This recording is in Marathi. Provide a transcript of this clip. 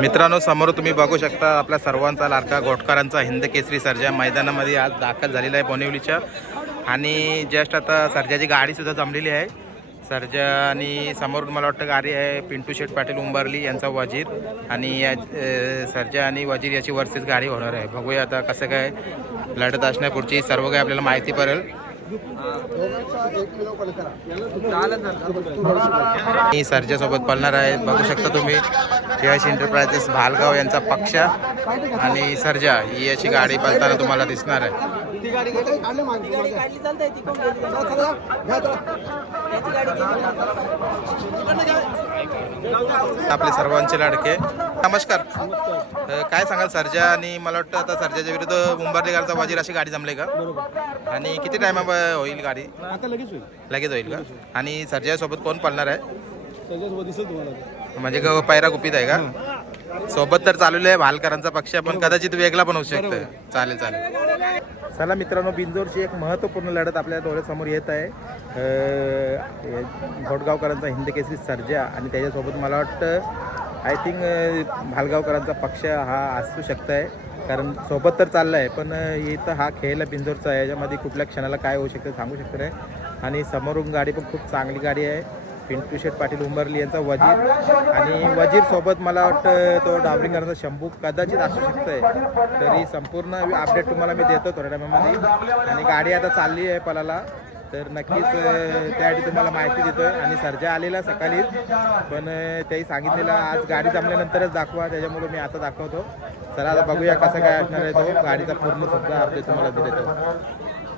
मित्रांनो समोर तुम्ही बघू शकता आपल्या सर्वांचा लाडका गोटकरांचा हिंद केसरी सर्जा. मैदानामध्ये आज दाखल झालेला आहे बोनिवलीच्या. आणि जस्ट आता सर्जाची गाडीसुद्धा जमलेली आहे. सर्जा आणि समोर मला वाटतं गाडी आहे पिंटू शेठ पाटील उंबरली यांचा वजीर. आणि या सर्जा आणि वजीर याची वर्सेस गाडी होणार आहे. बघूया आता कसं काय लढत असणार पुढची. सर्व काही आपल्याला माहिती पडेल. मी सर्जासोबत पळणार आहे. बघू शकता तुम्ही. यश एंटरप्राइजेस भालगाव यांचा पक्ष आणि सर्जा ही याची गाडी पळताना तुम्हाला दिसणार आहे. आपले सर्वांचे लाडके. नमस्कार. काय सांगाल सर्जा? आणि मला वाटतं आता सर्जाच्या विरुद्ध उंबरलेकरचा वजीर अशी गाडी जमले का? आणि किती टायमा होईल गाडी? लगेच होईल. लगेच होईल का? आणि सर्जासोबत कोण पळणार आहे? म्हणजे ग- पैरा गुपित आहे का? सोबत तर चाललेलं आहे भालकरांचा पक्ष पण कदाचित वेगळा पण होऊ शकतं चालेल चालेल. चला मित्रांनो बिंजोरची एक महत्त्वपूर्ण लढत आपल्या डोळ्यासमोर येत आहे. घोटगावकरांचा हिंद केसरी सर्जा आणि त्याच्यासोबत मला वाटतं आय थिंक भालगावकरांचा पक्ष हा असू शकत आहे कारण सोबत तर चालला आहे पण इथं हा खेळ बिंजोरचा आहे. याच्यामध्ये कुठल्या क्षणाला काय होऊ शकतं सांगू शकत नाही. आणि समोरून गाडी पण खूप चांगली गाडी आहे. पिंटू शेठ पाटील उंबरली यांचा वजीर. आणि वजीरसोबत मला वाटतं तो डावलिंगरांचा शंभू कदाचित असू शकतंय. तरी संपूर्ण अपडेट तुम्हाला मी देतो थोड्या टायमामध्ये. आणि गाडी आता चालली आहे पलाला. तर नक्कीच त्यासाठी तुम्हाला माहिती देतोय. आणि सर्जा आलेला सकाळी पण त्याही सांगितलेलं आज गाडी जमल्यानंतरच दाखवा. त्याच्यामुळे मी आता दाखवतो. चला आता बघूया कसं काय असणार आहे तो. गाडीचा पूर्ण सुद्धा अपडेट तुम्हाला देतो.